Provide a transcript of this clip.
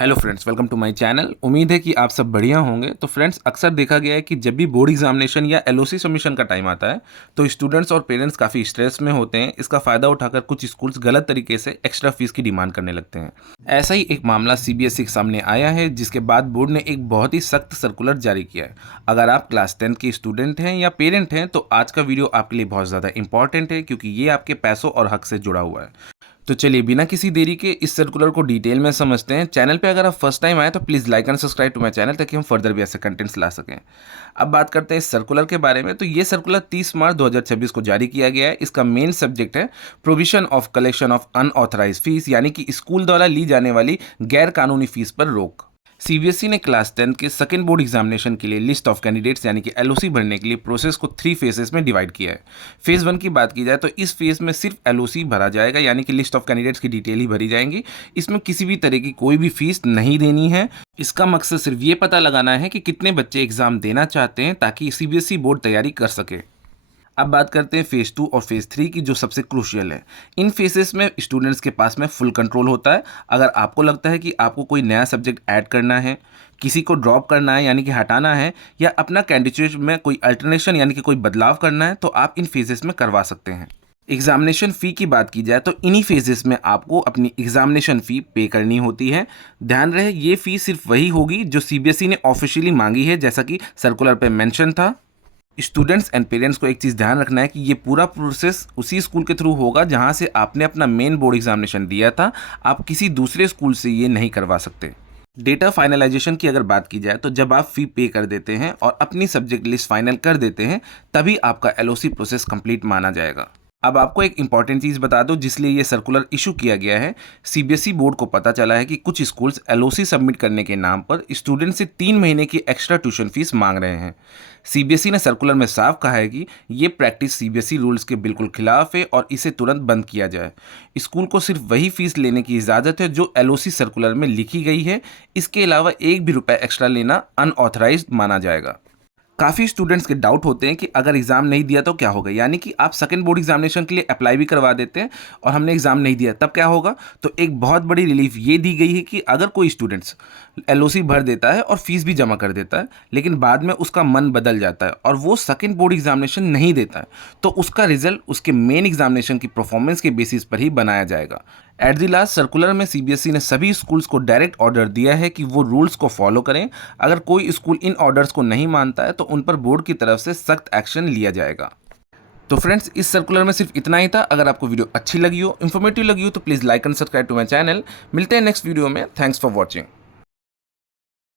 Hello friends, welcome to my channel. उम्मीद है कि आप सब बढ़िया होंगे। तो फ्रेंड्स, अक्सर देखा गया है कि जब भी बोर्ड एग्जामिनेशन या एलओसी सबमिशन का टाइम आता है तो स्टूडेंट्स और पेरेंट्स काफ़ी स्ट्रेस में होते हैं। इसका फ़ायदा उठाकर कुछ स्कूल्स गलत तरीके से एक्स्ट्रा फीस की डिमांड करने लगते हैं। ऐसा ही एक मामला सीबीएसई के सामने आया है, जिसके बाद बोर्ड ने एक बहुत ही सख्त सर्कुलर जारी किया है। अगर आप क्लास 10 के स्टूडेंट हैं या पेरेंट हैं तो आज का वीडियो आपके लिए बहुत ज़्यादा इंपॉर्टेंट है, क्योंकि ये आपके पैसों और हक से जुड़ा हुआ है। तो चलिए बिना किसी देरी के इस सर्कुलर को डिटेल में समझते हैं। चैनल पे अगर आप फर्स्ट टाइम आए तो please like and subscribe to my channel, ताकि हम फर्दर भी ऐसे कंटेंट्स ला सकें। अब बात करते हैं इस सर्कुलर के बारे में। तो ये सर्कुलर 30 मार्च 2026 को जारी किया गया है। इसका मेन सब्जेक्ट है provision of collection of unauthorise fees, यानी कि स्कूल द्वारा ली जाने वाली गैर कानूनी फीस पर रोक। सीबीएसई ने क्लास 10 के सेकेंड बोर्ड एग्जामिनेशन के लिए लिस्ट ऑफ कैंडिडेट्स यानी कि एलओसी भरने के लिए प्रोसेस को 3 फेजेस में डिवाइड किया है। फेज़ 1 की बात की जाए तो इस फेज़ में सिर्फ एलओसी भरा जाएगा, यानी कि लिस्ट ऑफ कैंडिडेट्स की डिटेल ही भरी जाएंगी। इसमें किसी भी तरह की कोई भी फीस नहीं देनी है। इसका मकसद सिर्फ ये पता लगाना है कि कितने बच्चे एग्जाम देना चाहते हैं, ताकि सीबीएसई बोर्ड तैयारी कर सके। अब बात करते हैं फेज़ 2 और फेज़ 3 की, जो सबसे क्रूशियल है। इन फेजेस में स्टूडेंट्स के पास में फुल कंट्रोल होता है। अगर आपको लगता है कि आपको कोई नया सब्जेक्ट ऐड करना है, किसी को ड्रॉप करना है यानी कि हटाना है, या अपना कैंडिडेट में कोई अल्टरनेशन यानी कि कोई बदलाव करना है, तो आप इन फेजेस में करवा सकते हैं। एग्जामिनेशन फ़ी की बात की जाए तो इन्हीं फेजेस में आपको अपनी एग्जामिनेशन फ़ी पे करनी होती है। ध्यान रहे, ये फ़ी सिर्फ वही होगी जो सीबीएसई ने ऑफिशियली मांगी है, जैसा कि सर्कुलर पे मेंशन था। स्टूडेंट्स एंड पेरेंट्स को एक चीज़ ध्यान रखना है कि ये पूरा प्रोसेस उसी स्कूल के थ्रू होगा जहां से आपने अपना मेन बोर्ड एग्जामिनेशन दिया था। आप किसी दूसरे स्कूल से ये नहीं करवा सकते। डेटा फाइनलाइजेशन की अगर बात की जाए तो जब आप फ़ी पे कर देते हैं और अपनी सब्जेक्ट लिस्ट फाइनल कर देते हैं, तभी आपका एलओसी प्रोसेस कंप्लीट माना जाएगा। अब आपको एक इंपॉर्टेंट चीज़ बता दो जिसलिए ये सर्कुलर इशू किया गया है। सीबीएसई बोर्ड को पता चला है कि कुछ स्कूल्स एलओसी सबमिट करने के नाम पर स्टूडेंट से 3 महीने की एक्स्ट्रा ट्यूशन फीस मांग रहे हैं। सीबीएसई ने सर्कुलर में साफ कहा है कि ये प्रैक्टिस सीबीएसई रूल्स के बिल्कुल खिलाफ है और इसे तुरंत बंद किया जाए। स्कूल को सिर्फ वही फीस लेने की इजाज़त है जो एलओसी सर्कुलर में लिखी गई है। इसके अलावा एक भी रुपये एक्स्ट्रा लेना अनऑथराइज्ड माना जाएगा। काफ़ी स्टूडेंट्स के डाउट होते हैं कि अगर एग्ज़ाम नहीं दिया तो क्या होगा, यानी कि आप सेकंड बोर्ड एग्जामिनेशन के लिए अप्लाई भी करवा देते हैं और हमने एग्ज़ाम नहीं दिया तब क्या होगा। तो एक बहुत बड़ी रिलीफ ये दी गई है कि अगर कोई स्टूडेंट्स एलओसी भर देता है और फीस भी जमा कर देता है, लेकिन बाद में उसका मन बदल जाता है और वो सेकंड बोर्ड एग्जामिनेशन नहीं देता है, तो उसका रिजल्ट उसके मेन एग्जामिनेशन की परफॉर्मेंस के बेसिस पर ही बनाया जाएगा। एट द लास्ट सर्कुलर में सीबीएसई ने सभी स्कूल्स को डायरेक्ट ऑर्डर दिया है कि वो रूल्स को फॉलो करें। अगर कोई स्कूल इन ऑर्डर्स को नहीं मानता है तो उन पर बोर्ड की तरफ से सख्त एक्शन लिया जाएगा। तो फ्रेंड्स, इस सर्कुलर में सिर्फ इतना ही था। अगर आपको वीडियो अच्छी लगी हो, इन्फॉर्मेटिव लगी हो, तो please like and subscribe to my channel. मिलते हैं नेक्स्ट वीडियो में। Thanks for watching.